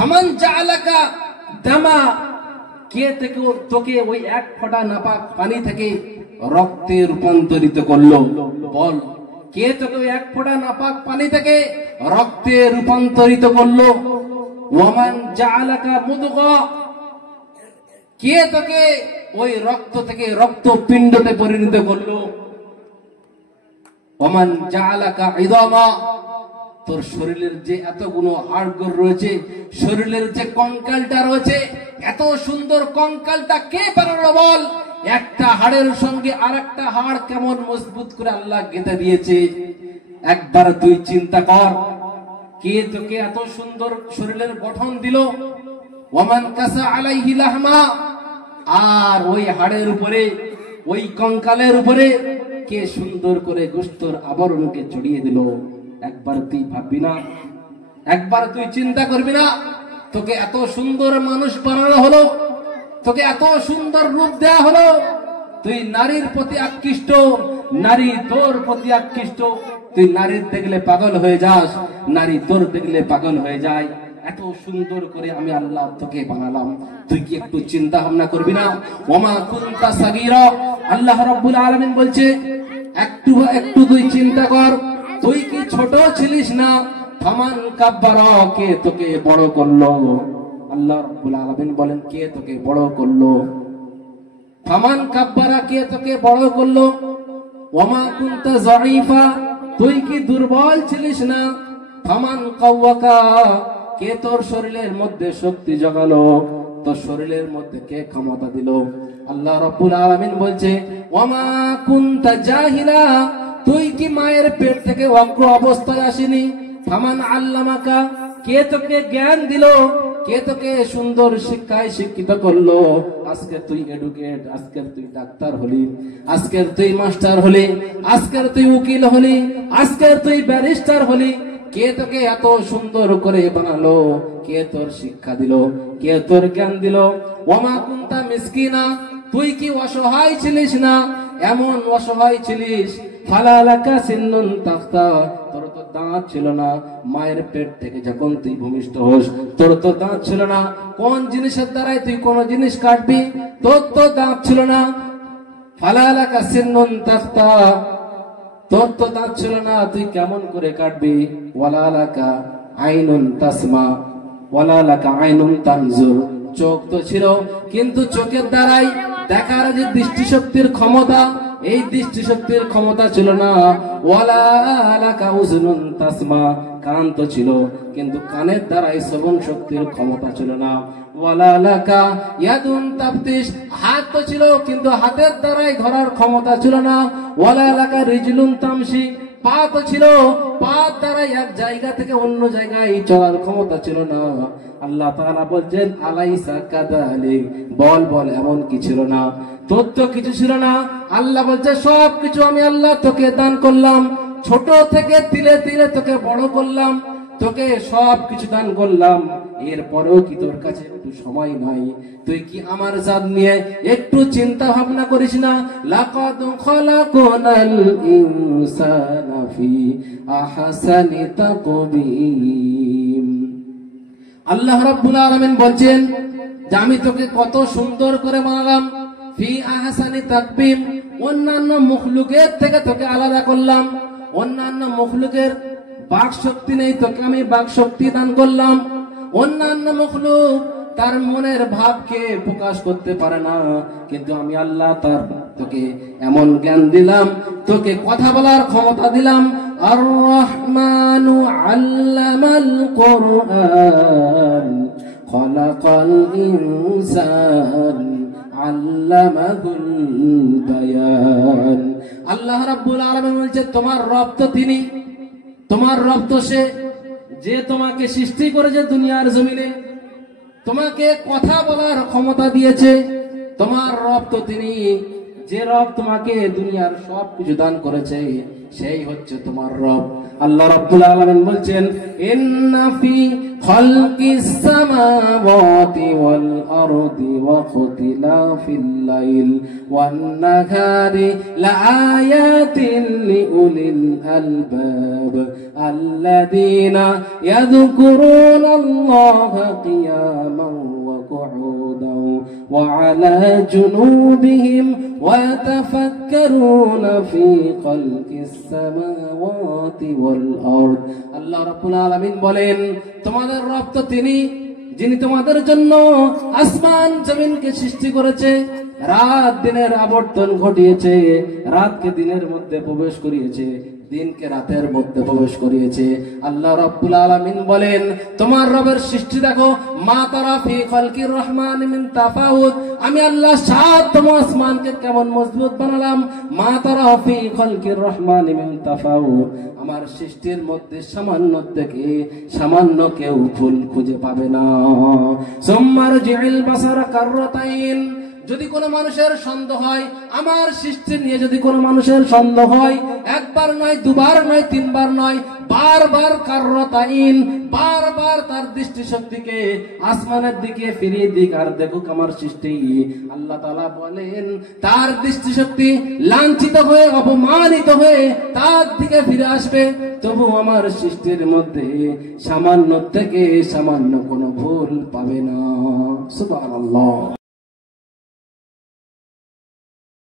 ফামান জাআলাকা দামা, কে তোকে ওই এক ফোঁটা নাপাক পানি থেকে রক্তে রূপান্তরিত করলো? বল, কে তোকে ওই এক ফোঁটা নাপাক পানি থেকে রক্তে রূপান্তরিত করলো? ওয়ামান জাআলাকা মুদগা, কে তোকে ওই রক্ত থেকে রক্তপিণ্ডতে পরিণত করলো? ওয়ামান জাআলাকা ইদামা, তোর শরীরের যে এতগুলো হাড়গোড় রয়েছে, শরীরের যে কঙ্কালটা রয়েছে, এত সুন্দর কঙ্কালটা কে বানালো বল? একটা হাড়ের সঙ্গে আরেকটা হাড় কেমন মজবুত করে আল্লাহ গেঁথে দিয়েছে। একবার তুই চিন্তা কর, কে তোকে এত সুন্দর শরীরের গঠন দিল? ওয়ামান কাসা আলাইহি লাহমা, আর ওই হাড়ের উপরে, ওই কঙ্কালের উপরে কে সুন্দর করে গোশতের আবরণকে চড়িয়ে দিল? একবার তুই ভাববি না? একবার তুই চিন্তা করবি না? তোকে এত সুন্দর মানুষ বানানো হলো, তোকে এত সুন্দর রূপ দেয়া হলো, তুই নারীর প্রতি আকৃষ্ট, নারী তোর প্রতি আকৃষ্ট, তুই নারীর দেখলে পাগল হয়ে যাস, নারী তোর দেখলে পাগল হয়ে যায়। এত সুন্দর করে আমি আল্লাহ তোকে বানালাম, তুই কি একটু চিন্তা ভাবনা করবি না? ওমা কুনতা সাগীরা, আল্লাহ রাব্বুল আলামিন বলছে একটু তুই চিন্তা কর, তুই কি ছোট ছিলিস না? ফামান কাব্বারা, কে তোকে বড় করলো? আল্লাহ রাব্বুল আলামিন বলেন, কে তোকে বড় করলো? ফামান কাব্বারা, কে তোকে বড় করলো? ওয়ামা কুনতা যায়ীফা, তুই কি দুর্বল ছিলিস না? ফামান কাওয়াকা, কে তোর শরীরের মধ্যে শক্তি জগালো? তোর শরীরের মধ্যে কে ক্ষমতা দিল? আল্লাহ রাব্বুল আলামিন বলছে, ওয়ামা কুনতা জাহিলা, তুই কি মায়ের পেট থেকে অজ্ঞ অবস্থায় আসিনি? ফামান আল্লামাকা, কে তোকে জ্ঞান দিল? কে তোকে সুন্দর শিক্ষায় শিক্ষিত করলো? আজকে তুই এডুকেট, আজকের তুই ডাক্তার হলি, আজকের তুই মাস্টার হলি, আজকের তুই উকিল হলি, আজকের তুই ব্যারিস্টার হলি। কে তোকে এত সুন্দর করে বানালো? কে তোর শিক্ষা দিল? কে তোর জ্ঞান দিল? ওয়ামা কুনতা মিসকিনা, তুই কি অসহায় ছিলিস না? এমন অসহায় ছিলিস, ফালালাকা সিন্নুন তাখতা, তোর তো দাঁত ছিল না। মায়ের পেট থেকে যখন তুই ভূমিষ্ঠ হোস, তোর তো দাঁত ছিল না। কোন জিনিসের দ্বারাই তুই কোন জিনিস কাটবি? তোর তো দাঁত ছিল না। ফালালাকা সিন্নুন তাখতা, তোর তো দাঁত ছিল না, তুই কেমন করে কাটবি? ওয়ালালাকা আইনুন তাসমা, ওয়ালালাকা আইনুন তানজুর, চোখ তো ছিল, কিন্তু চোখের দ্বারাই দেখার যে দৃষ্টিশক্তির ক্ষমতা, এই দৃষ্টিশক্তির ক্ষমতা ছিল না। ওয়ালালাকা উযুনুন তাসমা, কান তো ছিল, কিন্তু কানের দ্বারাই শ্রবণ শক্তির ক্ষমতা ছিল না। ওয়ালালাকা ইয়াদুন তাবতিশ, হাত তো ছিল, কিন্তু হাতের দ্বারাই ধরার ক্ষমতা ছিল না। ওয়ালালাকা রিজলুন তামশি, পা তো ছিল, পা দ্বারা এক জায়গা থেকে অন্য জায়গায় চলার ক্ষমতা ছিল না। আল্লাহ তাআলা বলছেন, আলাইসা কাযালিক, বল বল এমন কি ছিল না? তোর তো কিছু ছিল না। আল্লাহ বলছে, সব কিছু আমি আল্লাহ তোকে দান করলাম, ছোট থেকে তিলে তিলে তোকে বড় করলাম, তোকে সব কিছু দান করলাম। এরপরেও কি তোর কাছে একটু সময় নাই? তুই কি আমার জাত নিয়ে একটু চিন্তা ভাবনা করিস না? লাকাদ খালাকনাল ইনসানা ফি আহসানি তাকবীম। আল্লাহ রাব্বুল আলামিন বলছেন যে আমি তোকে কত সুন্দর করে বানালাম। ফি আহসানি তাকবীম, অন্যান্য মখলুকের থেকে তোকে আলাদা করলাম। অন্যান্য মখলুকের বাক শক্তি নেই, তোকে আমি বাক শক্তি দান করলাম। অন্যান্য মখলুক তার মনের ভাবকে প্রকাশ করতে পারে না, কিন্তু আমি আল্লাহ তোকে এমন জ্ঞান দিলাম, তোকে কথা বলার ক্ষমতা দিলাম। আর রহমানু আল্লামাল কুরআন খালাকাল ইনসান আল্লামাহুল বায়ান। আল্লাহ রাব্বুল আলামিন বলছে, তোমার রব তো তিনি, তোমার রব তো সে যে তোমাকে সৃষ্টি করেছে দুনিয়ার জমিনে, তোমাকে কথা বলার ক্ষমতা দিয়েছে। তোমার রব তো তিনি, যে রব তোমাকে দুনিয়ার সব কিছু দান করেছে, সেই হচ্ছে তোমার রব। আল্লাহ রাব্বুল আলামিন বলছেন, ইন্না ফি খালকিস সামাওয়াতি ওয়াল আরদি ওয়া ইখতিলাফিল লাইল ওয়ান নাহারি লাআয়াতিন লিউলিল আলবাব আল্লাযীনা ইয়াযকুরুনাল্লাহা কিয়ামান ওয়া কুউদান ওয়া আলা জুনুবিহিম ওয়া ইয়াতাফাক্কারুনা ফি খালকিস সামাওয়াতি ওয়াল আরদ। আল্লাহ রাব্বুল আলামিন বলেন, তোমাদের রব তো তিনি যিনি তোমাদের জন্য আসমান জমিনকে সৃষ্টি করেছে, রাত দিনের আবর্তন ঘটিয়েছে, রাতকে দিনের মধ্যে প্রবেশ করিয়েছে, দিনকে রাতের মধ্যে প্রবেশ করিয়েছে। আল্লাহ রাব্বুল আলামিন বলেন, তোমার রবের সৃষ্টি দেখো, মা তারা ফি খালকির রহমান মিন তাফাউত, আমি আল্লাহ সাতম আসমানকে কেমন মজবুত বানালাম। মা তারা ফি খালকির রহমান মিন তাফাউত, আমার সৃষ্টির মধ্যে সামান্য থেকে সামান্য কেউ ভুল খুঁজে পাবে না। সুম্মার জিল বাসারা কাররাতাইন, যদি কোনো মানুষের সন্দেহ হয়, আমার সৃষ্টি নিয়ে যদি কোনো মানুষের সন্দেহ হয়, একবার নয়, দুবার নয়, তিনবার নয়, বারবার কাররাতাইন, বারবার তার দৃষ্টিশক্তিকে আসমানের দিকে ফিরিয়ে দিক আর দেখুক আমার সৃষ্টি। আল্লাহ তাআলা বলেন, তার দৃষ্টিশক্তি লাঞ্ছিত হয়ে অপমানিত হয়ে তার দিকে ফিরে আসবে, তবু আমার সৃষ্টির মধ্যে সামান্য থেকে সামান্য কোনো ভুল পাবে না। সুবহানাল্লাহ।